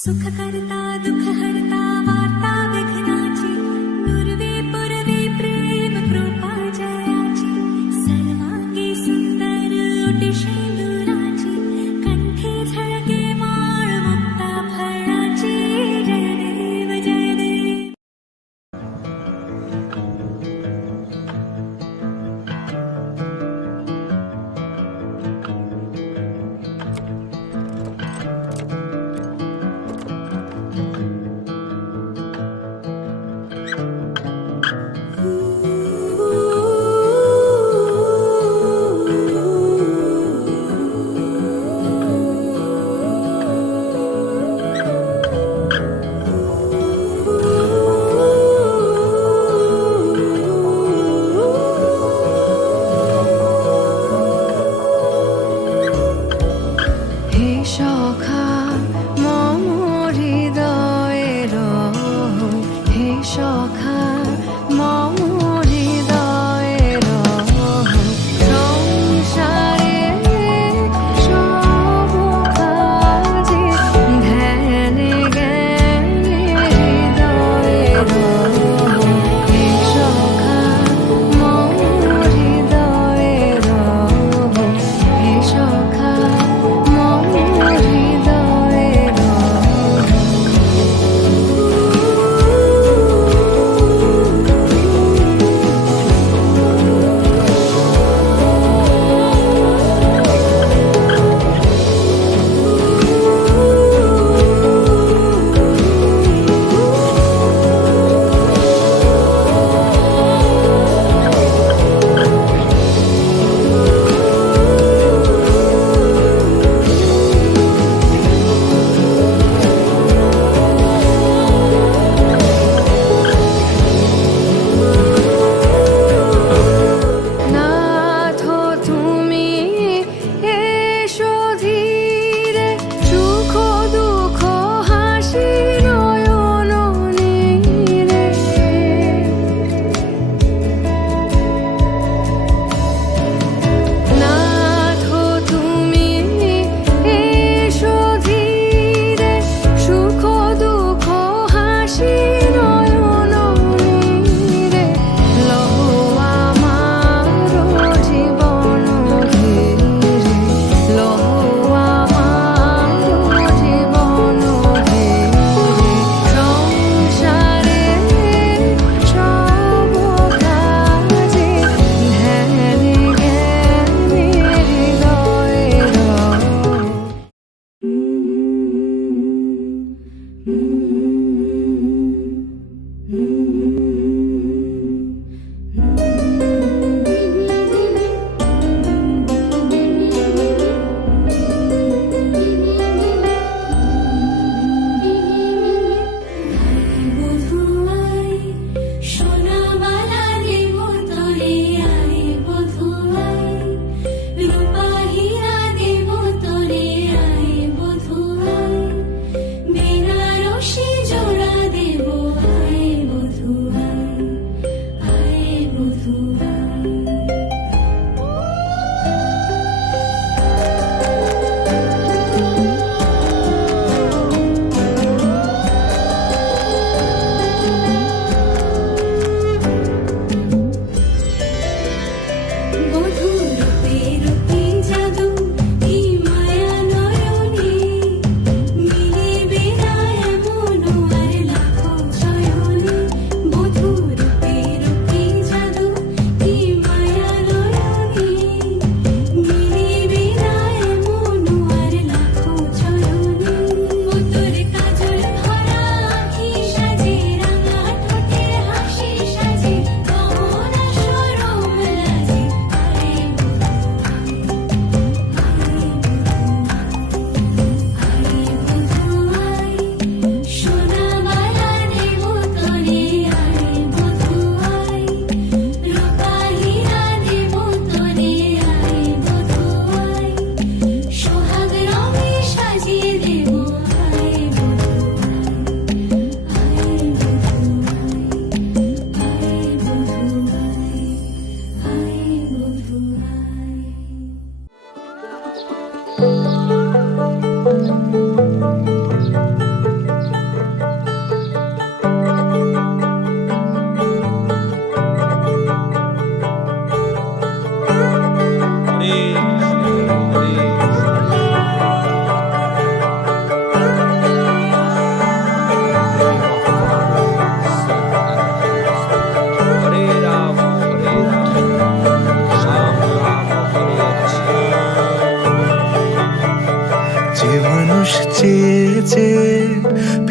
सुख करता दुख हरता वार्ता विघ्नाची दुर्वे पुरवे प्रेम कृपा जयाची सर्वांगी सुंदर ओटी शेंदुराची कंठी झळके माळ मुक्ता फळाची जय देव जय देव.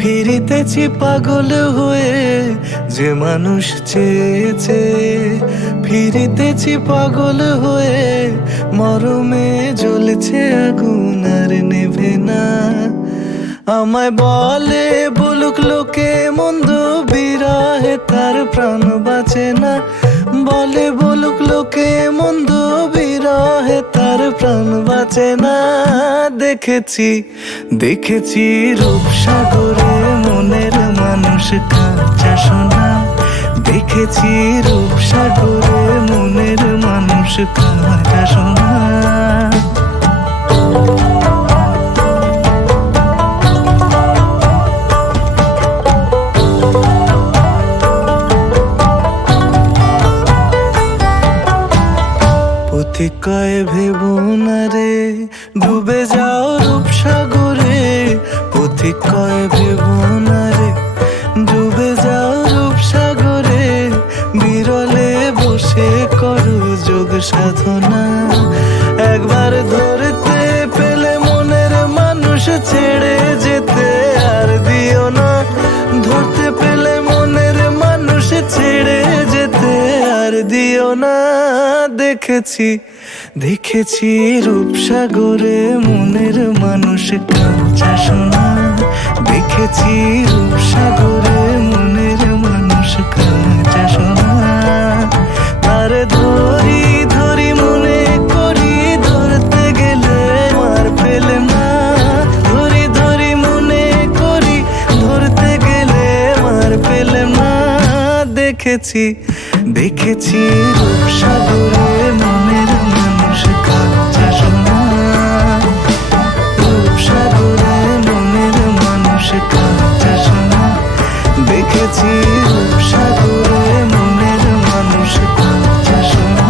ফিরিতেছি পাগল হয়ে যে মানুষ চেয়েছে, ফিরিতেছি পাগল হয়ে মরমে জ্বলছে আগুন আর নেভে না। আমায় বলে বলুক লোকে মন্দ, বিরহে তার প্রাণ বাঁচে না। বলে বলুক লোকে মন্দ, বিরহে তার প্রাণ বাঁচে না। দেখেছি দেখেছি রূপসাগরে মনের মানুষ কাঁচা সোনা। দেখেছি রূপসাগরে মনের মানুষ কাঁচা সোনা। পথিক কয় ভেবো না রে ডুবে যাও রূপসাগরে। পথিক কয় ভেবো না রে ডুবে যাও রূপসাগরে। বিরলে বসে করো যোগ সাধনা। একবার ধরতে পেলে মনের মানুষ ছেড়ে যেতে আর দিও না। ধরতে পেলে মনের মানুষ ছেড়ে যেতে আর দিও না। দেখেছি দেখেছি রূপসাগরে মনের মানুষ কাঁচা সোনা। দেখেছি রূপসাগরে মনের মানুষ কাঁচা সোনা। তার ধরি ধরি মনে করি ধরতে গেলে মার ফেলে না। ধরি ধরি মনে করি ধরতে গেলে মার ফেলে না। দেখেছি দেখেছি রূপসাগরে মনের মানুষ কাঁচা সোনা। রূপসাগরে মনের মানুষ কাঁচা সোনা। দেখেছি রূপসাগরে মনের মানুষ কাঁচা সোনা।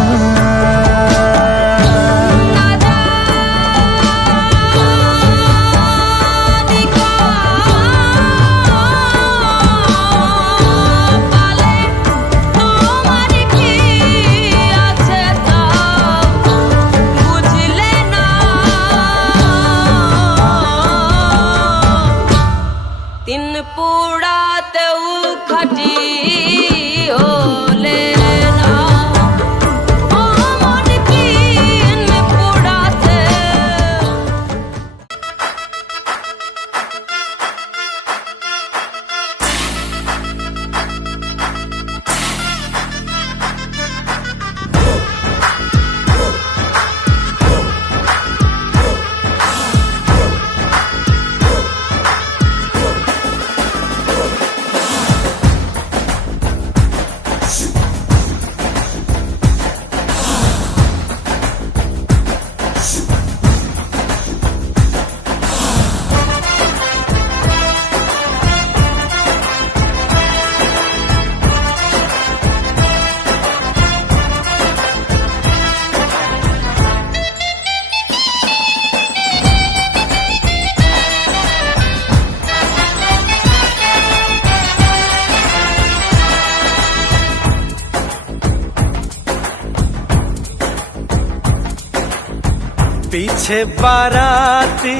पीछे बाराती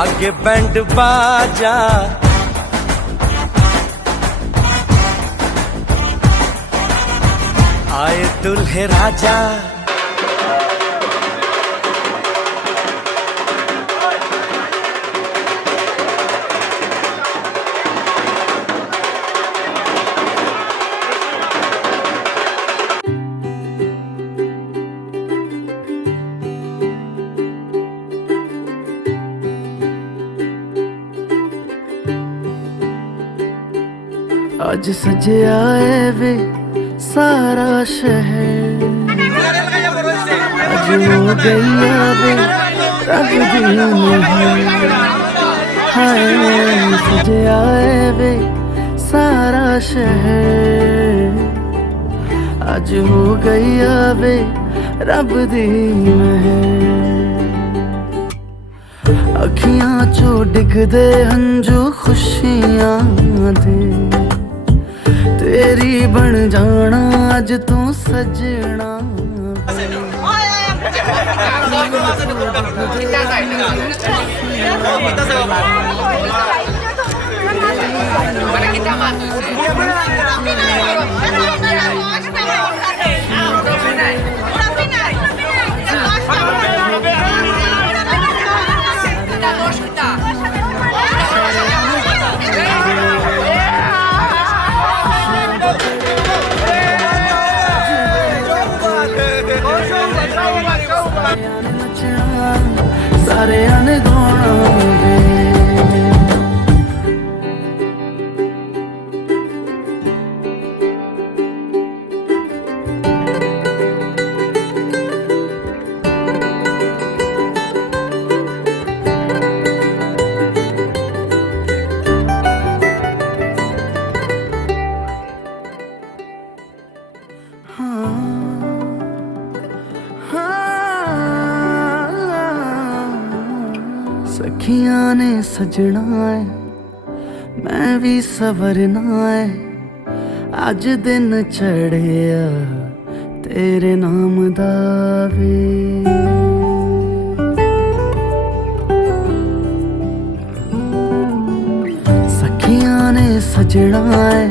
आगे बैंड बाजा। आए दुल्हे राजा। आज सजे आए वे सारा शहर। आज हो गई वे रब दिन है। हाय सजे आए वे सारा शहर। आज हो गई वे रब दिन है। अखियां चो डिगदे हंजू खुशियां दे। तेरी बन जाना अज तू सजना। सारियां ने गाना वे सखियां ने सजना है मैं भी सवरना है अज दिन चढ़िया तेरे नाम दा वे सखियां ने सजना है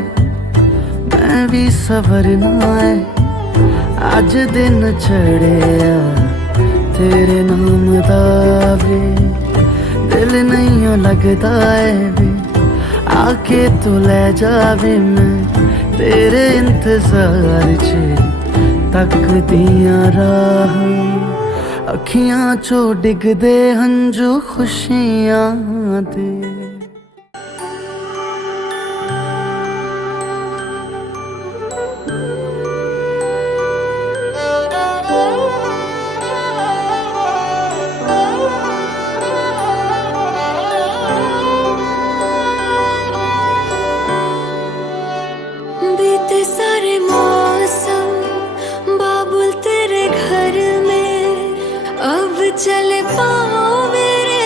मैं भी सवरना है अज दिन चढ़िया तेरे नाम दा वे दिल नहीं लगता है वे आके तू ले जावे मैं तेरे इंतजार च तकदियां राह अखियां चो डिगदे हंजू खुशियां दे बीते सारे मौसम बाबुल तेरे घर में अब चले पाओ मेरे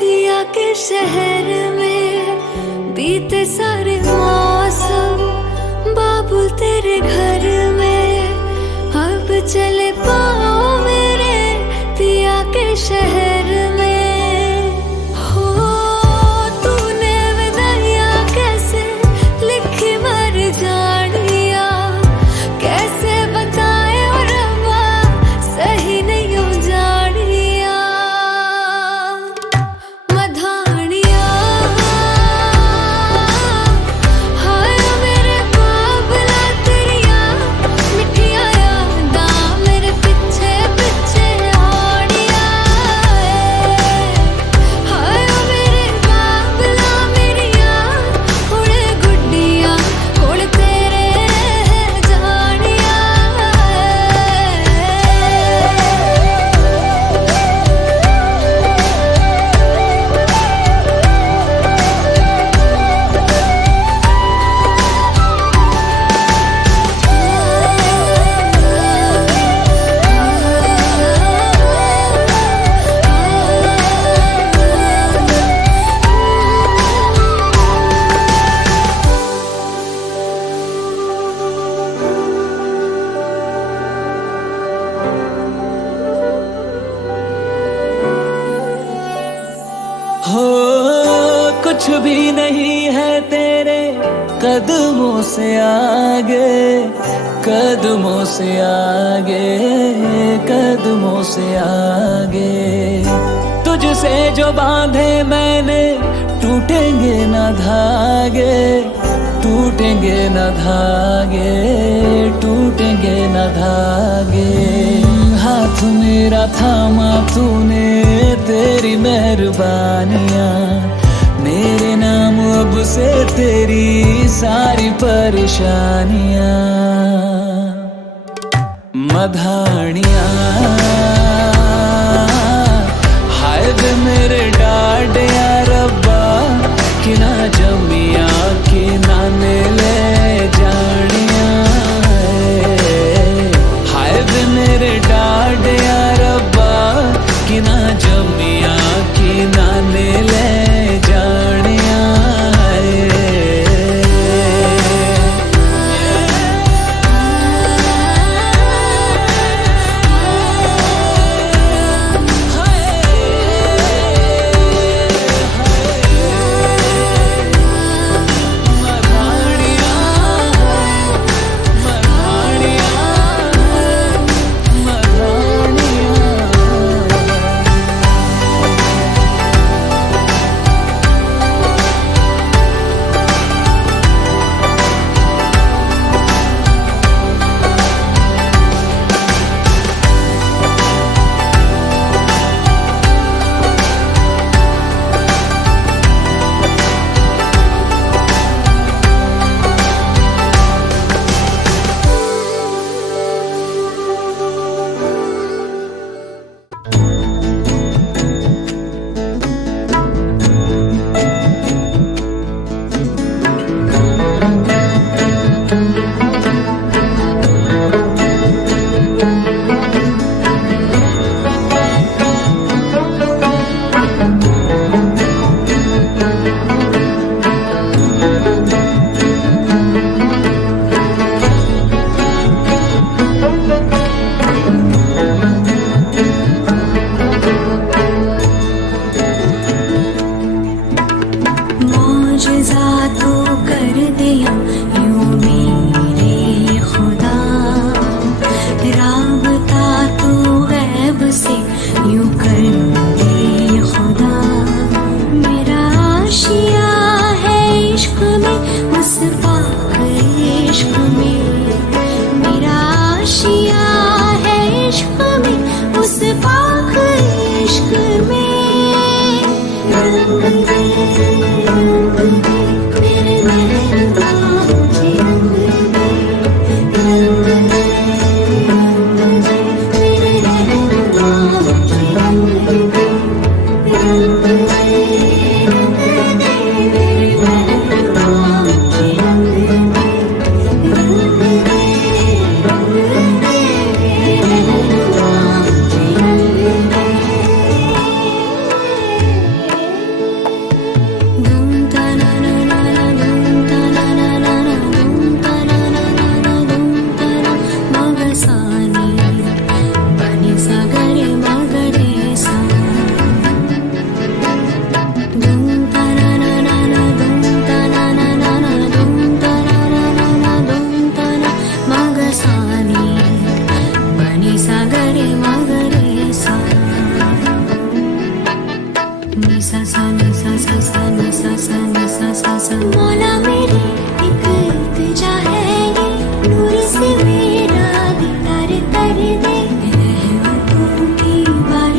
पिया के शहर में बीते सारे मौसम बाबुल तेरे घर में अब चले पाओ मेरे पिया के शहर में हो तूने विदाइया कैसे लिखी मर जानिया कैसे बताए और रब्बा सही नहीं हो जानिया मधानिया हाय मेरे बाबला तेरिया मिठिया यादां मेरे पिछे पिछे आड़िया हाय मेरे बाबला मेरिया हुणे गुड्डिया हुण तेरे जानिया हो कुछ भी नहीं है तेरे कदमों से आगे कदमों से आगे कदमों से आगे तुझसे जो बांधे मैंने टूटेंगे न धागे टूटेंगे न धागे टूटेंगे न धागे हाथ मेरा थामा तूने तेरी मेहरबानियां मेरे नाम अब से तेरी सारी परेशानियां मधानियां हाय वे मेरे डाडिया रब्बा कि ना जमिया कि ना ले जानिया हाय वे मेरे डाडिया रब्बा कि ना जमिया कि ना ले जानिया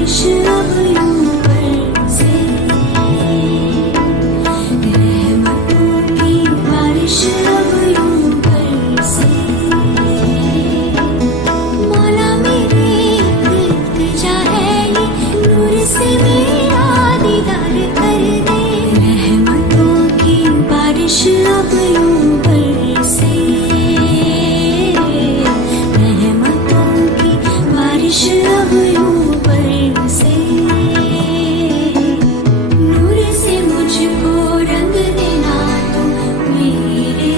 बारिश अब यूं बरसे, रहमतों की बारिश अब यूं बरसे। मौला मेरी इल्तिजा है ये, नूर से मेरा दीदार कर दे, रहमतों की बारिश अब यूं बरसे, रहमतों की बारिश अब यूं बरसे। नूर से मुझको रंग देना तुम मेरे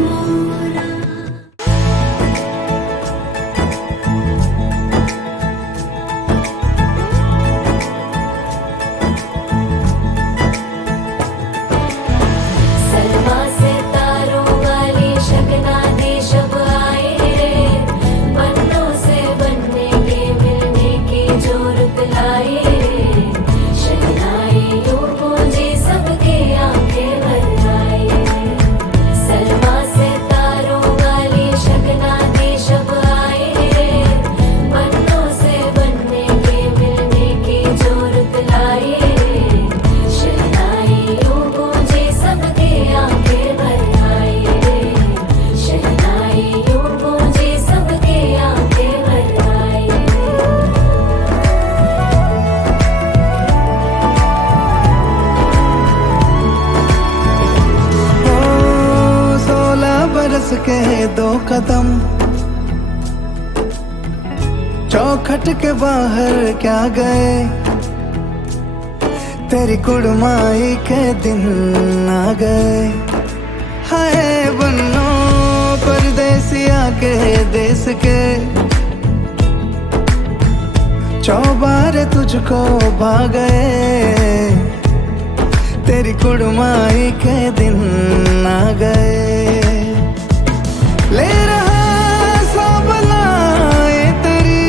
मौला। सलमा से तारों वाली शगना दे शब आए रे, बन्नों से बनने के मिलने की जोरत लाए रे, शहनाई यूं गूंजी सबके आंखें भर आए। सलमा से तारों वाली शगना दे शब आए रे, बन्नों से बनने के मिलने की जोरत लाए रे, शहनाई यूं गूंजी सबके आंखें भर आए रे, शहनाई यूं गूंजी सबके आंखें भर आए। ओ 16 बरस के 2 कदम, चौखट के बाहर क्या गए, तेरी कुड़माई के दिन आ गए। हाय बन्नो परदेसिया के देश के, चौबार तुझको भा गए, तेरी कुड़माई के दिन आ गए। ले रहा सब लाए तेरी,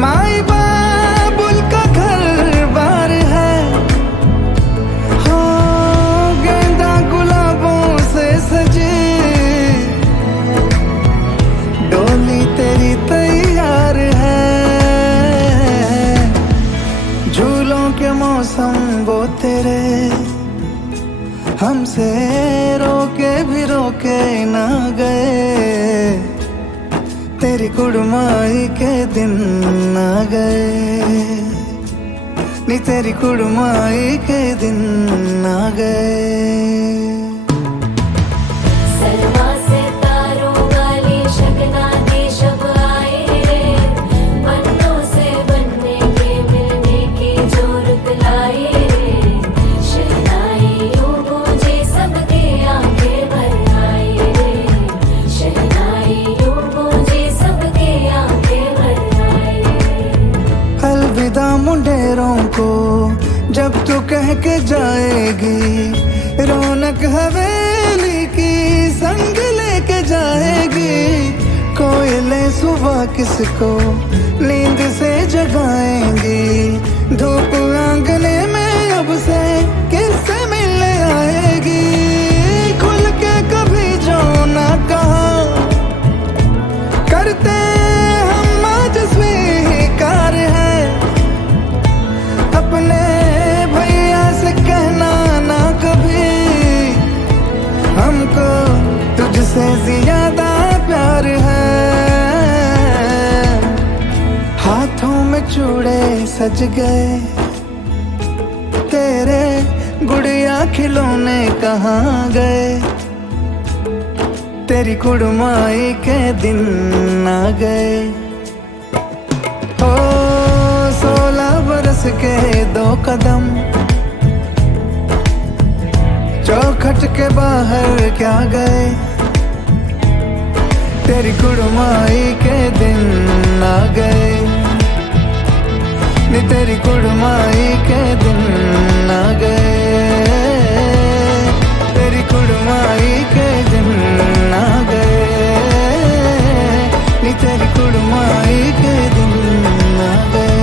माई बाबुल का घर बार है, हो गेंदा गुलाबों से सजी, डोली तेरी तैयार है। झूलों के मौसम वो तेरे, हमसे रोके भी रोके ना गए, तेरी कुड़माई के दिन आ गए, नी तेरी कुड़माई के दिन आ गए। सलमा से तारों वाली शगना दे शब आए रे, बन्नों से बनने के मिलने की जोरत लाए रे, शहनाई यूं गूंजी सबके आंखें भर आए रे, शहनाई यूं गूंजी सबके आंखें भर आए। अलविदा मुंडेरों को जब तू कह के जाएगी, रौनक हवेली की संग लेके जाएगी। कोयले सुबह किसको नींद से जगाएंगी, धूप आंगने में अब से किससे मिलने आएगी। खुल के कभी जो ना कहा करते हम आज स्वीकार है, अपने भैया से कहना ना कभी, हमको तुझसे ज्यादा प्यार है। हाथों में चूड़े सज गए, तेरे गुड़िया खिलौने कहाँ गए, तेरी कुड़माई के दिन आ गए। ओ 16 बरस के 2 कदम, चौखट के बाहर क्या गए, तेरी कुड़माई के दिन आ गए, नी तेरी कुड़माई के दिन आ गए, तेरी कुड़माई के दिन आ गए, नी तेरी कुड़माई के दिन आ गए।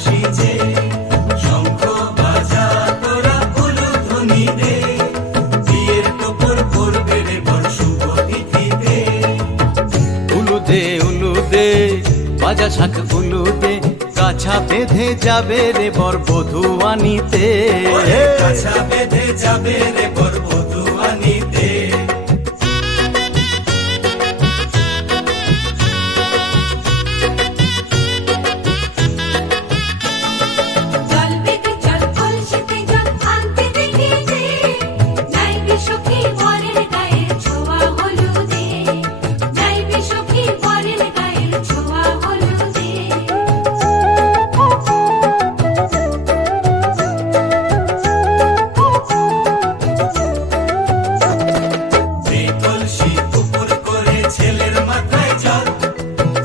হাসি যে শঙ্খ বাজা তোরা উলুধ্বনি দে বিয়ের তোপর পড়বে রে বর শুভ তিথিতে উলুদে বাজা শাখ উলুদে কাছা বেঁধে যাবে রে বর বধূ আনিতে কাছা বেঁধে যাবে রে বর বধূ আনিতে জল বেগে জল কলসিতে জল আনতে দেখিয়েছে নাইবে সখী বরের গায়ের ছোঁয়া হলুদে নাইবে সখী বরের গায়ের ছোঁয়া হলুদে যে কলসি উপর করে ছেলের মাথায় জল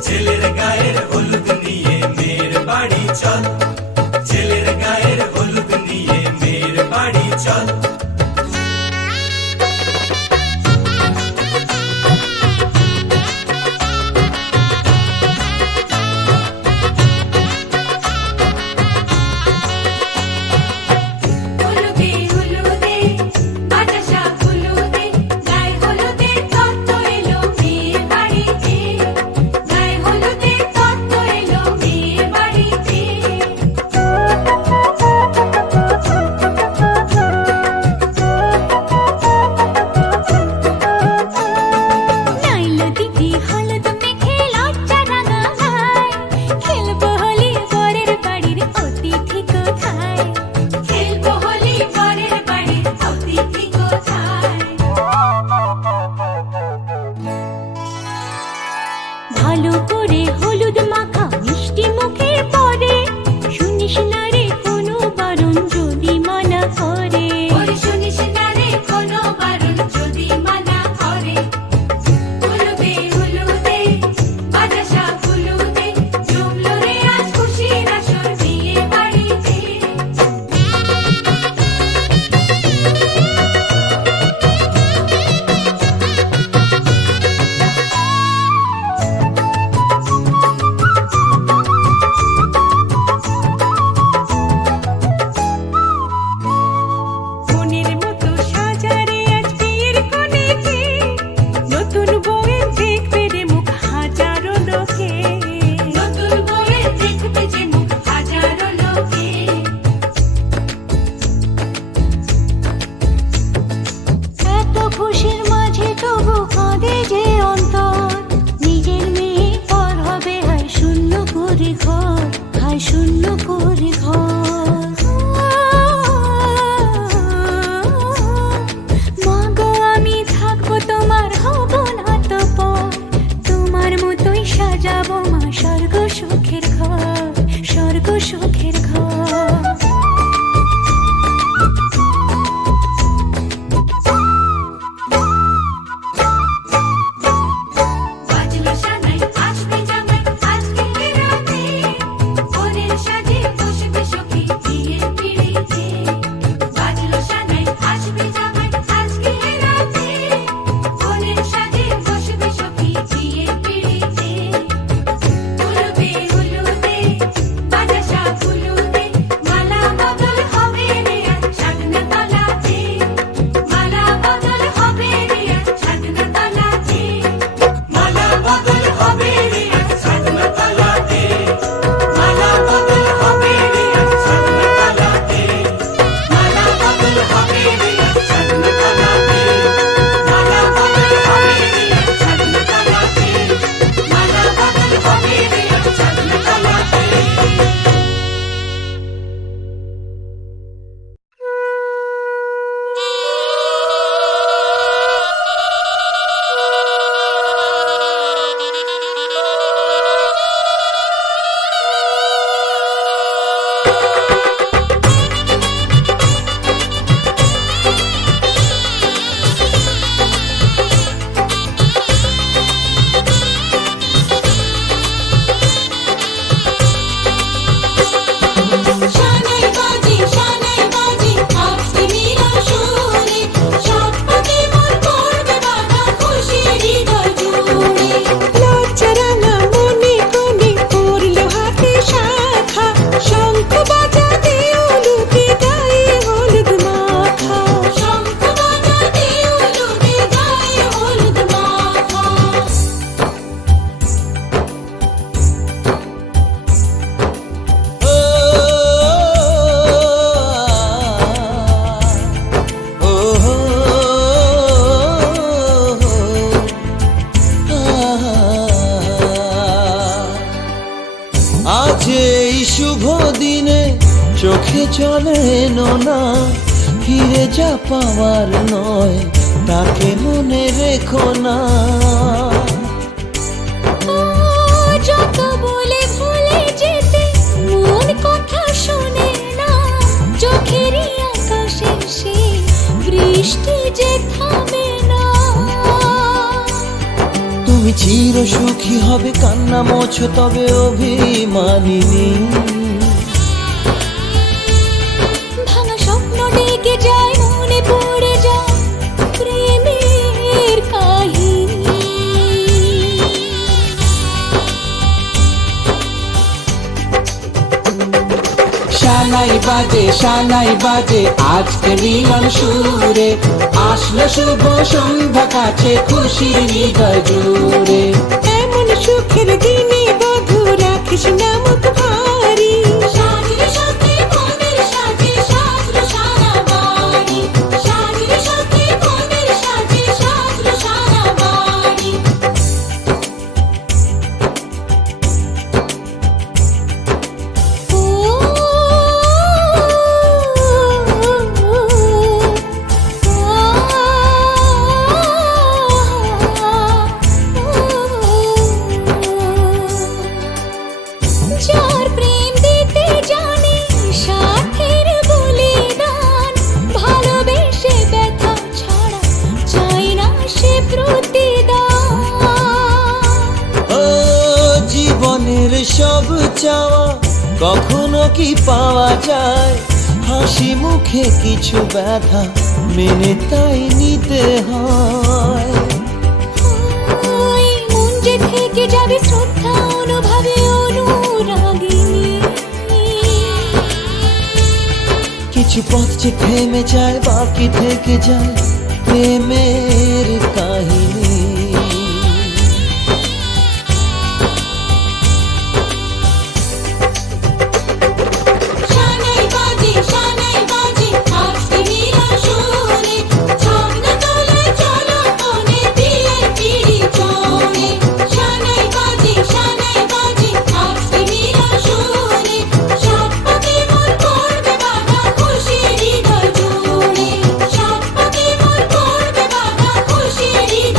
ছেলের গায়ের হলুদ নিয়ে মেয়ের বাড়ি চল ছেলের গায়ের হলুদ নিয়ে মেয়ের বাড়ি চল হলুদে হলুদে বাতাসা হলুদে গায়ে হলুদে তত্ত্ব এলো মেয়ের বাড়িতে গায়ে হলুদে তত্ত্ব এলো মেয়ের বাড়িতে নাইলো দিদি হলুদ মেখে লজ্জা রাঙায় খেলবো হোলি বরের বাড়ির অতিথি কোথায় খেলবো হোলি বরের বাড়ির অতিথি কোথায় ভালো করে হলুদ মাখা মিষ্টি মুখে পড়ে শুনিস না রে কোনো বারণ যদি মানা করে শুনিস না রে কোনো বারণ যদি মানা করে হলুদে হলুদে বাতাসা হলুদে জমলো রে আজ খুশির আসর বিয়ে বাড়িতে মনের মতো সাজারে আজ বিয়ের কনেকে নতুন বউয়ের দেখবে রে মুখ হাজারো লোকে নতুন বউয়ের দেখবে যে মুখ হাজারো লোকে এত খুশির মাঝে তবু কাঁদে যে অন্তর নিজের মেয়ে পর হবে হায় শূন্য করে ঘর হায় শূন্য করে ঘর মাগো আমি থাকবো তোমার হব না তো পর তোমার মতোই সাজাবো মা স্বর্গ সুখের ঘর স্বর্গ সুখের ঘর বাজলো সানাই আসবে জামাই আজকে রাতে ওরের সাজে বসবে সখী বিয়ের পিড়িতে বাজলো সানাই আসবে জামাই আজকে রাতে ওরের সাজে বসবে সখী বিয়ের পিড়িতে হলুদে হলুদে বাতাসা হলুদে শুভ দিনে চোখে চলে না, ফিরে যা পাওয়ার নয় তাকে মনে রেখো না। ও যত বলে ভুলে যেতে মন কথা শোনে না, চোখেরই আকাশে সে বৃষ্টি যে থামে না। তুমি চির সুখী হবে কান্না মোছো তবে অভিমানিনী। ভাঙা স্বপ্ন ডেকে যায় মনে পড়ে যায় প্রেমের কাহিনী। শানাই বাজে আজকে মিলন সুরে, আসলো শুভ সন্ধ্যা কাছে খুশির হৃদয় জুড়ে। এমন সুখের দিনে বধূ রাখিস না মুখ ভারী, সাজরে সাথে মনের সাজে সাজলো সারা বাড়ি, সাজরে সাথে মনের সাজে সাজলো সারা বাড়ি। যার প্রেম দিতে জানে সাথের বলিদান, ভালোবেসে ব্যথা ছাড়া চাই না সে প্রতিদান। ও জীবনের সব চাওয়া কখনো কি পাওয়া যায়, হাসি মুখে কিছু ব্যথা মেনে তাই নিতে হয়। ওই মন যে থেকে যাবে শ্রদ্ধা অনুভবে অনুরাগিনী। কিছু পথ যে থেমে যায় বাকি থেকে যায় প্রেমের কাহিনী। শানাই বাজে আজকে মিলন সুরে, ছন্দ তোলে চলো কোণে বিয়ের পিড়ি চড়ে। শানাই বাজে আজকে মিলন সুরে, সাত পাকে মোর করবে বাধা খুশির হৃদয় জুড়ে, সাত পাকে মোর করবে বাধা খুশির হৃদয়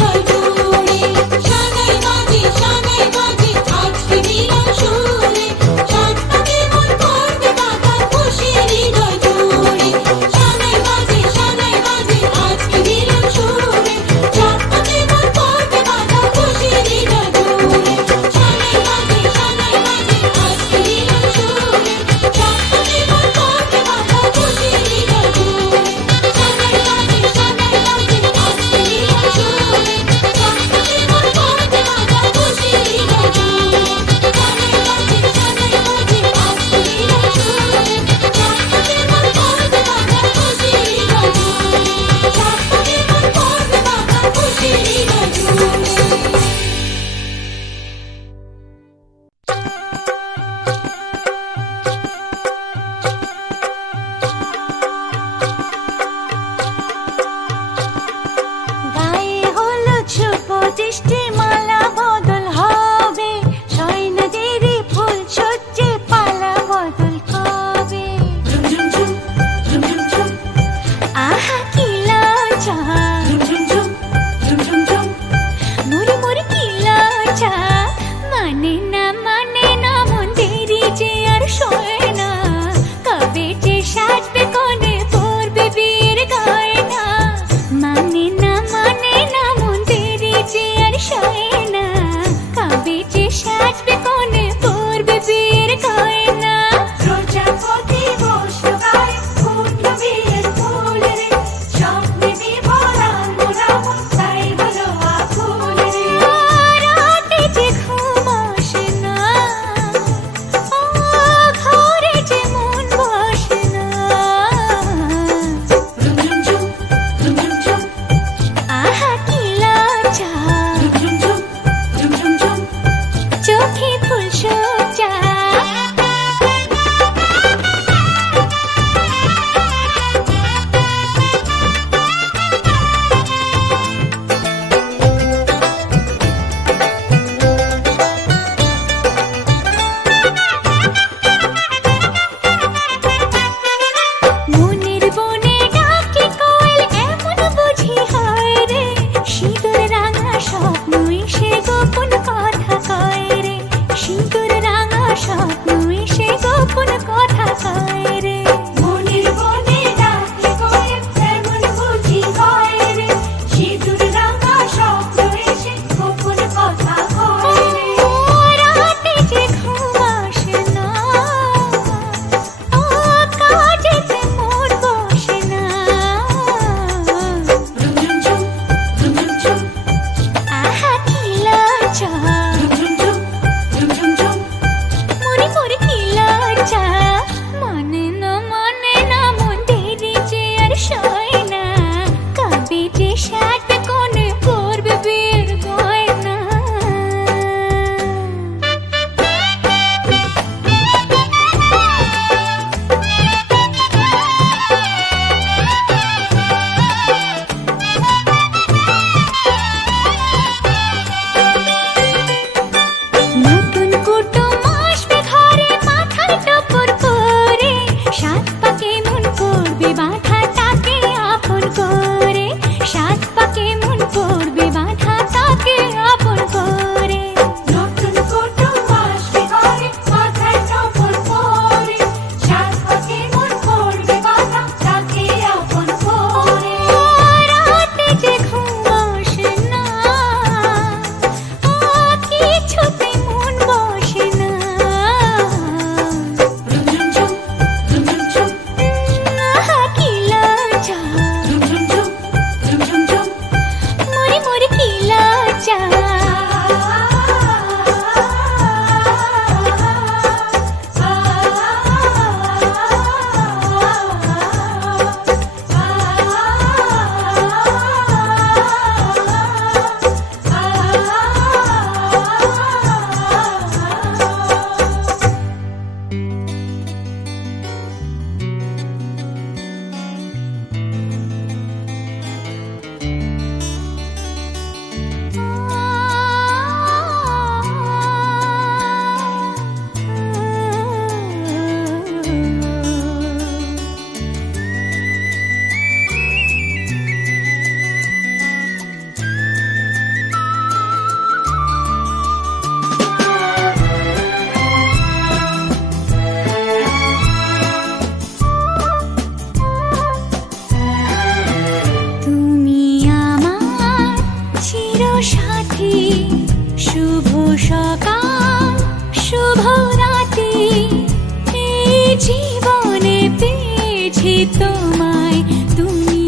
পেয়েছি তোমায়, তুমি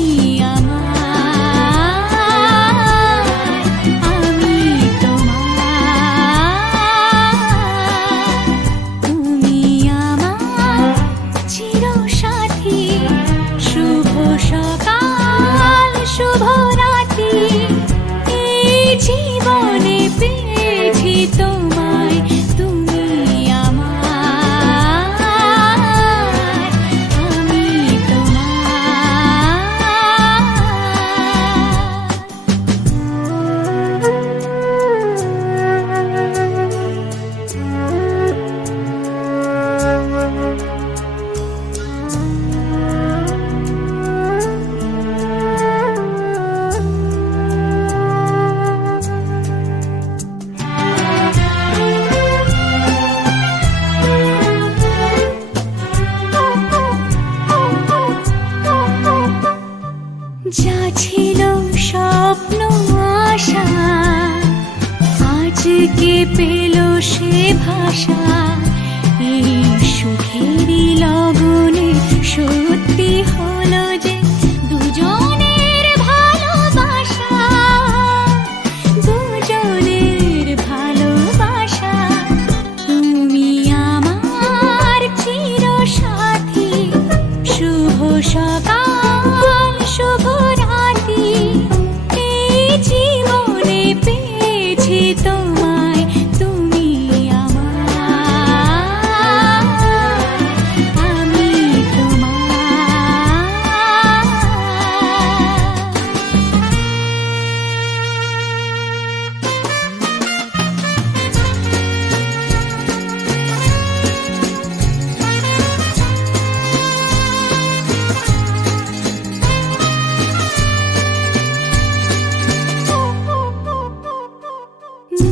আমার, আমি তোমার। তুমি আমার চিরসাথী, শুভ সকাল শুভ রাতি, এই জীবনে পেয়েছি তোমায়, তুমি আমার, আমি যা ছিল স্বপ্ন আশা, আজকে পেল সে ভাষা, এই সুখেরই লগনে সত্যি হলো যে দুজনের ভালোবাসা, দুজনের ভালোবাসা। তুমি আমার চিরসাথী, শুভ সকাল শুভ রাতি, এই জীবনে পেয়েছি তোমায়, তুমি আমার, আমি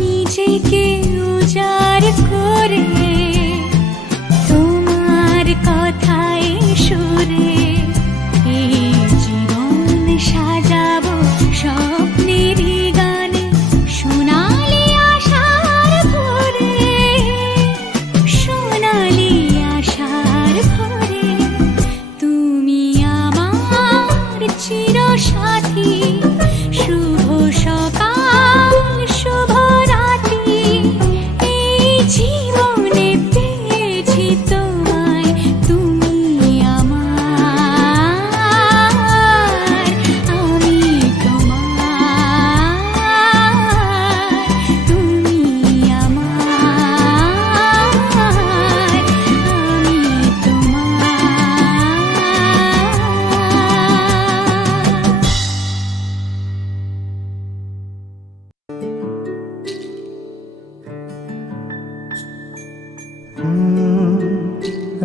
নিজেকে উজাড় করে তোমার কথায় সুরে, এই জীবন সাজাবো স্বপ্নেরই গানে, সোনালি আশার ভরে, সোনালি আশার ভরে। তুমি আমার চিরসাথী, শুভ সকাল শুভ রাতি, এই জীবনে পেয়েছি তোমায়, তুমি আমার, আমি তোমার। তুমি আমার, আমি তোমার।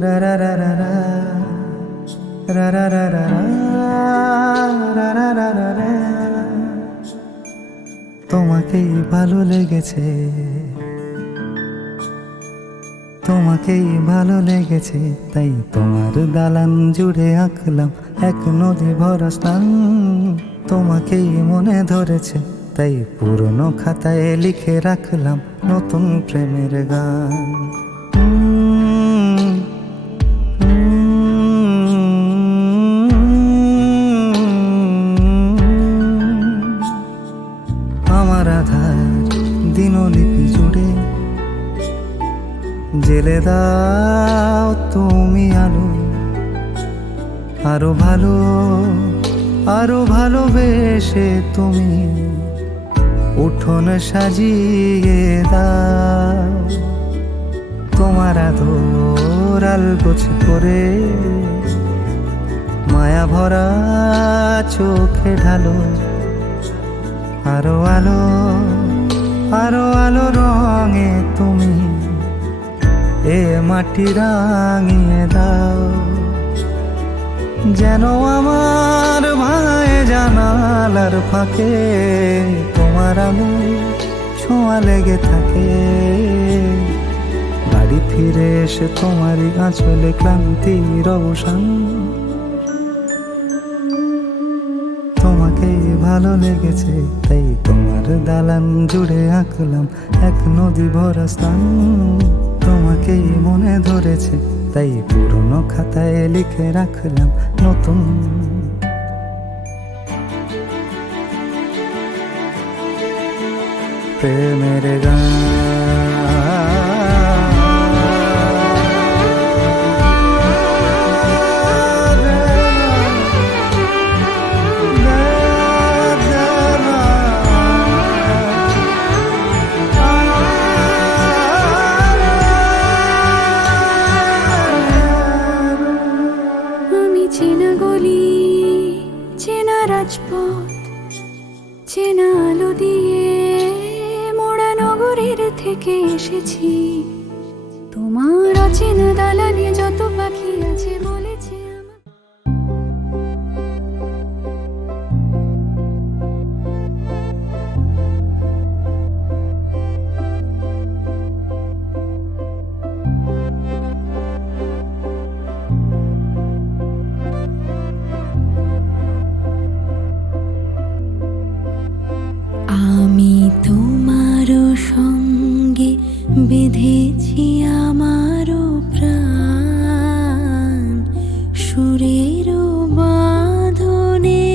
রা রা রা রা রা রা রা রা রা রা রা রা রা রা। তোমাকেই ভালো লেগেছে, তোমাকেই ভালো লেগেছে, তাই তোমার দালান জুড়ে আঁকলাম এক নদী ভরা স্থান। তোমাকেই মনে ধরেছে, তাই পুরনো খাতায় লিখে রাখলাম নতুন প্রেমের গান। আমার আধার দিনলিপি জুড়ে জেলে দাও তুমি আলো, আরো ভালো আরো ভালোবেসে তুমি উঠোন সাজিয়ে দাও। তোমার আদর আলগোছ করে মায়া ভরা চোখে ঢালো, আরো আলো আরো আলো রঙে তুমি এ মাটি রাঙিয়ে দাও। যেন আমার ভাই জানালার ফাঁকে তোমার আলো ছোঁয়া লেগে থাকে। বাড়ি ফিরে এসে তোমারই আঁচলে ক্লান্তির অবসান। তোমাকেই ভালো লেগেছে, তাই তোমার দালান জুড়ে আঁকলাম এক নদী ভরা স্থান। তোমাকেই মনে ধরেছে, তাই পুরনো খাতায় লিখে রাখলাম নতুন। প্রেমের আমি চেনা গলি, চেনা রাজপথ, চেনা আলো দিয়ে মোড়া নগরের থেকে এসেছি। তোমার অচেনা দালানে যত পাখি আছে বলেছে আমার। আমি তোমারও সঙ্গে বেঁধেছি আমারও প্রাণ সুরেরও বাঁধনে।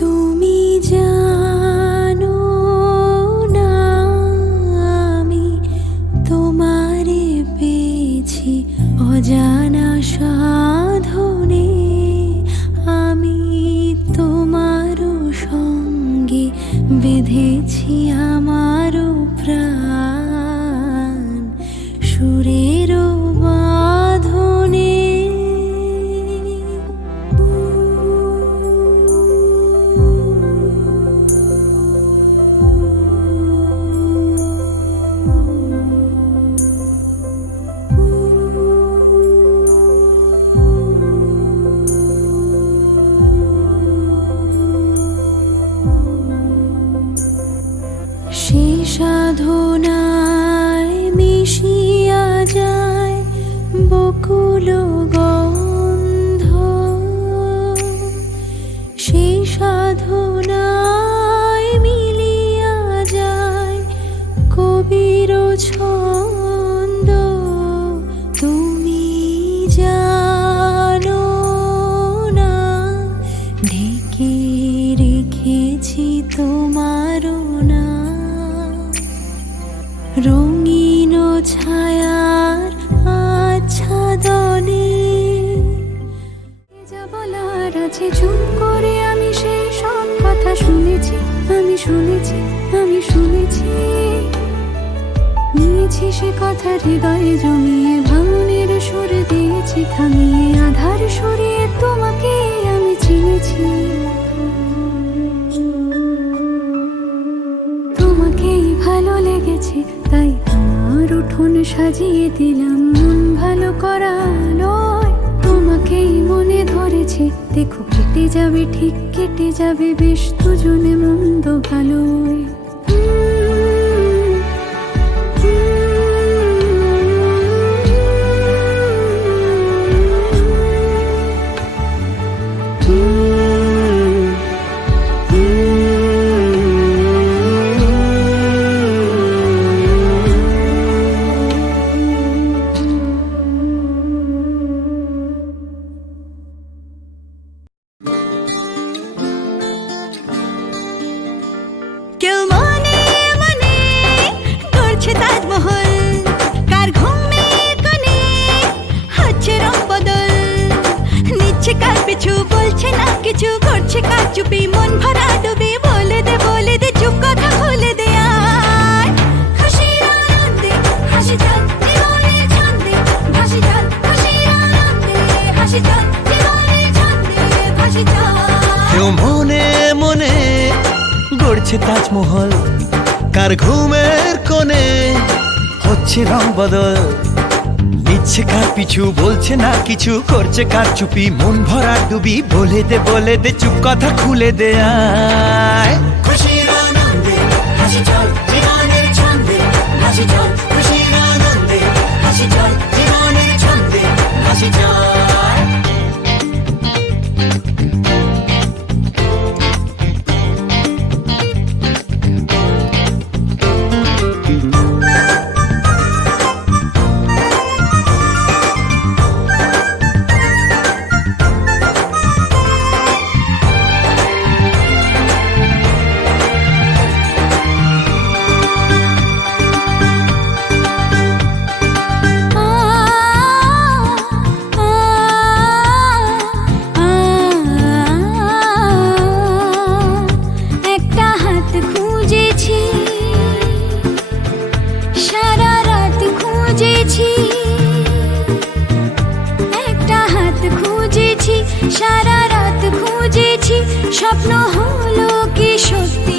তুমি জানো না আমি তোমারে পেয়েছি অজানা সাধনে। আমি তোমারও সঙ্গে বেঁধেছি আমারও প্রাণ সুরেরও বাঁধনে। সে সাধনায় মিশিয়া যায় বকুল গন্ধ, সে সাধনায় মিলিয়া যায় কবির ছন্দ। তুমি জানো না ঢেকে রেখেছি তোমারও না রঙিন ছায়ার আচ্ছাদনে। যা বলার আছে চুপ করে আমি সেই সব কথা শুনেছি, আমি শুনেছি, আমি শুনেছি। নিয়েছি সে কথা হৃদয়ে জমিয়ে ভাঙনের সুর দিয়েছি থামিয়ে আধার সরিয়ে তোমাকে আমি চিনেছি। তোমাকেই ভালো লেগেছে তাই তোমার উঠোন সাজিয়ে দিলাম মন ভালো করা আলোয়। তোমাকেই মনে ধরেছে দেখো কেটে যাবে ঠিক কেটে যাবে বেশ দুজনে মন্দ ভালোয়। কেউ মনে মনে করছে তাজমহল, কার ঘুমের কোণে হচ্ছে রং বদল। নিচ্ছে কার পিছু বলছে না কিছু করছে কার চুপি মন ভরা ডুবি। বলে দে চুপ কথা খুলে দে আয়। খুশির আনন্দে হাসি চল জীবনের ছন্দে ভাসি চল। খুশির আনন্দে হাসি চল জীবনের ছন্দে ভাসি চল। কেউ মনে মনে গড়ছে তাজমহল, কার ঘুমের কোণে হচ্ছে রং বদল। নিচ্ছে কার পিছু বলছে না কিছু করছে কার চুপি মন ভরা ডুবি। বলে দে চুপ কথা খুলে দে আয়। খুশির আনন্দে হাসি চল জীবনের ছন্দে ভাসি চল। খুশির আনন্দে হাসি চল জীবনের ছন্দে ভাসি চল। সারা রাত খুঁজেছি, স্বপ্ন হলো কি সত্যি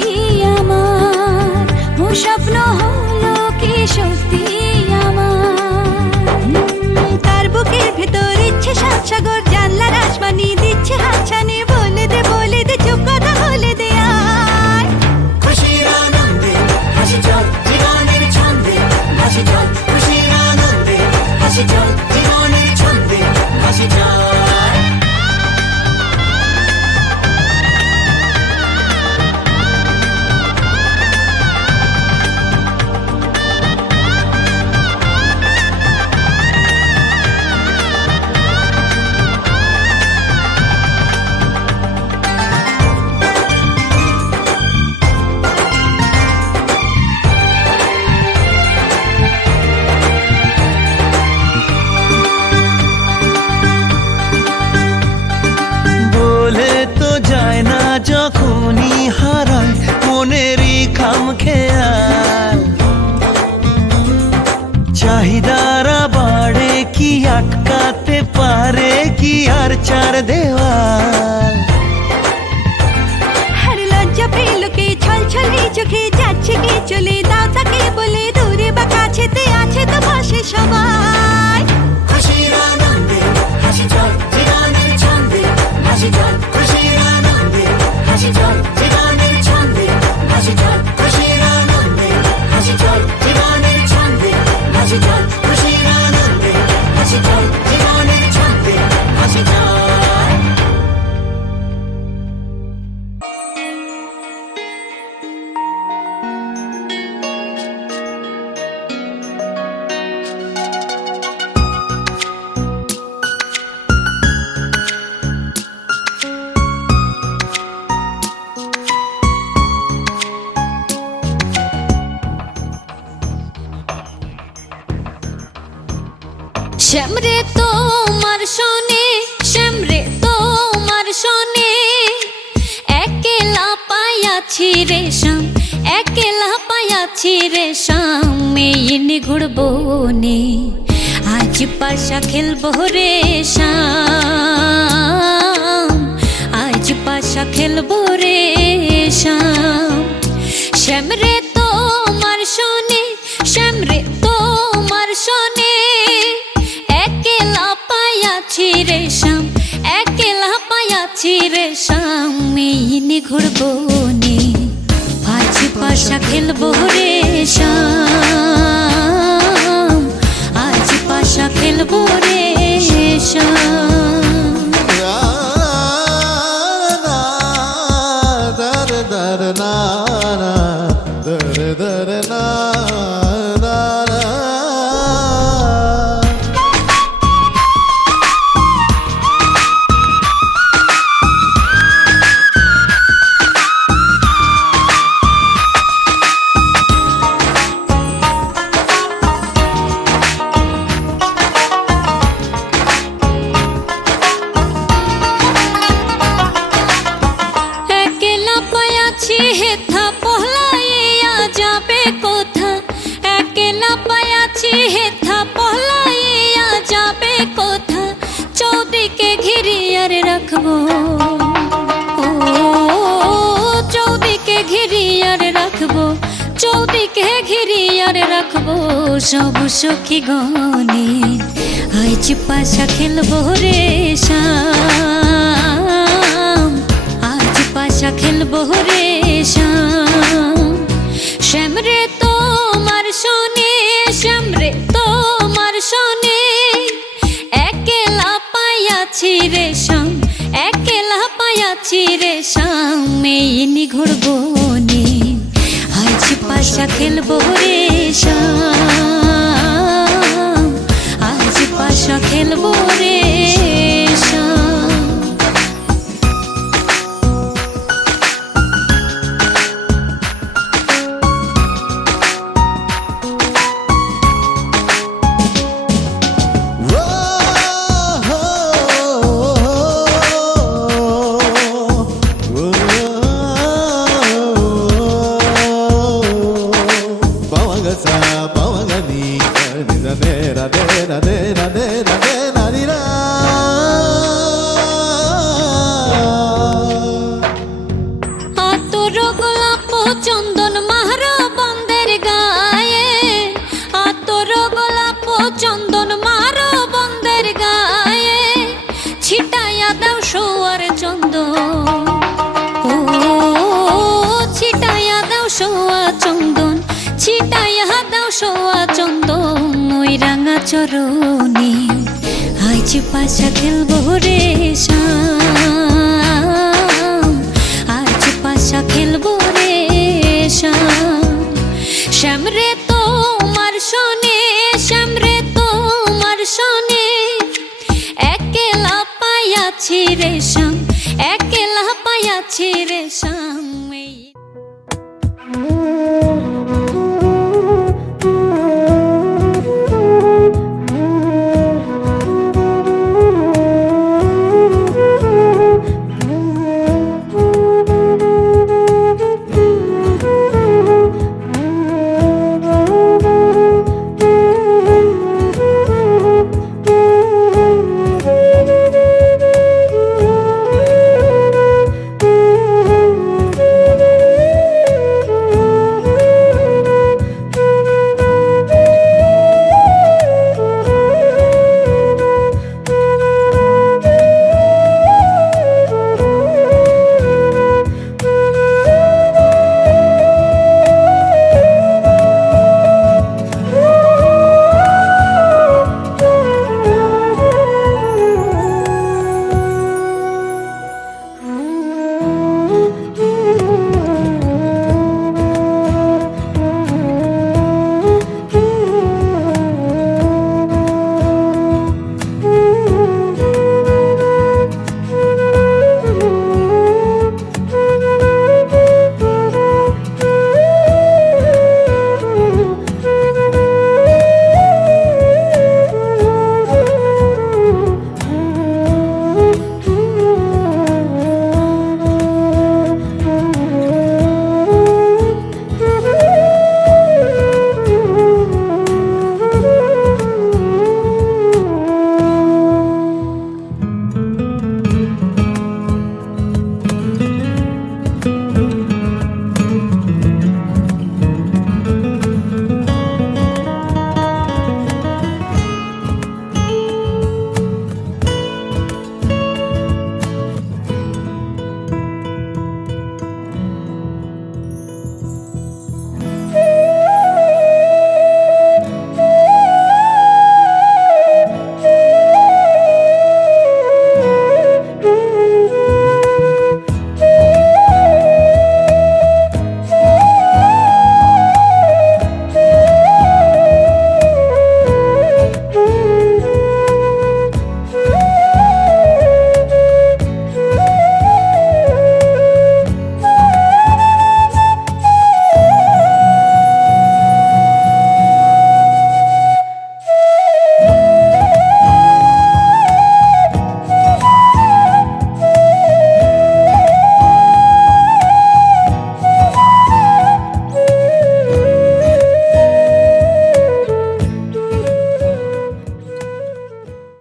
আমার, ও স্বপ্ন হলো কি সত্যি আমার। তার বুকের ভেতর ইচ্ছে সাত সাগর, জানলার আসমানি দিচ্ছে হাতছানি, বলে দে চুপ কথা বলে দে আয়। খুশির আনন্দে হাসি চল জীবনের ছন্দে হাসি চল, খুশির আনন্দে হাসি চল জীবনের ছন্দে হাসি চল। বলে তো যায় না যখনই হারায় মনেরই খাম খেয়াল, চাহিদারা বাড়ে কি আটকাতে পারে কি আর চার দেওয়াল। আর লজ্জা পেল কে, ছল ছলে চোখে যাচ্ছে কে চলে, দাও তাকে বলে দূরে বা কাছেতে আছে তো পাশে সবাই। খুশির আনন্দে হাসি চল জীবনের ছন্দে হাসি চল, খুশির আনন্দে হাসি চল জীবনের ছন্দে হাসি চল, খুশির আনন্দে হাসি চল জীবনের ছন্দে হাসি চল, খুশির আনন্দে হাসি চল জীবনের ছন্দে হাসি চল। শ্যামরে তোমার শোনে, শ্যামরে তোমার শোনে, একেলা পায়াছি রে শ্যাম, একেলা পায়াছি রে শ্যাম, এই নিগুড় বনে আজ পাশা খেলবো রে শ্যাম, আজ পাশা খেলবো রে শ্যাম। শ্যামরে তোমার শোনে, শ্যামরে তোমার শোনে, একেলা পায়াছি রে শ্যাম, একেলা পায়াছি রে শ্যাম, এই নিগুড় বনে আজ পাশা খেলবো রে শ্যাম, আজ পাশা খেলবো রে শ্যাম। হেথা পহলাইয়া যাবে কোথা, একেলা পায়াছি হেথা পহলাইয়া যাবে কোথা, চৌদিকে ঘিরিয়ার রাখবো, ও চৌদিকে ঘিরিয়ার রাখবো, চৌদিকে ঘিরিয়ার রাখবো, সব সখী গনে আজ পাশা খেলবো রে শ্যাম, আজ পাশা খেলবো রে শ্যাম। শ্যামরে তোমার শোনে, শ্যামরে তোমার শোনে, একেলা পায়াছি রে শ্যাম, একেলা পায়াছি রে শ্যাম, এই নিগুড় বনে আজ পাশা খেলবো রে শ্যাম, আজ পাশা খেলবো রে শ্যাম। Ra ra ra ra ra ra ra ra ra ra ra আজ পাশা খেলবো রে শ্যাম, আজ পাশা খেলবো রে শ্যাম। শ্যাম রে তোমার শোনে, শ্যাম রে তোমার শোনে, একলা পাইয়াছি রে শ্যাম, একলা পাইয়াছি রে শ্যাম।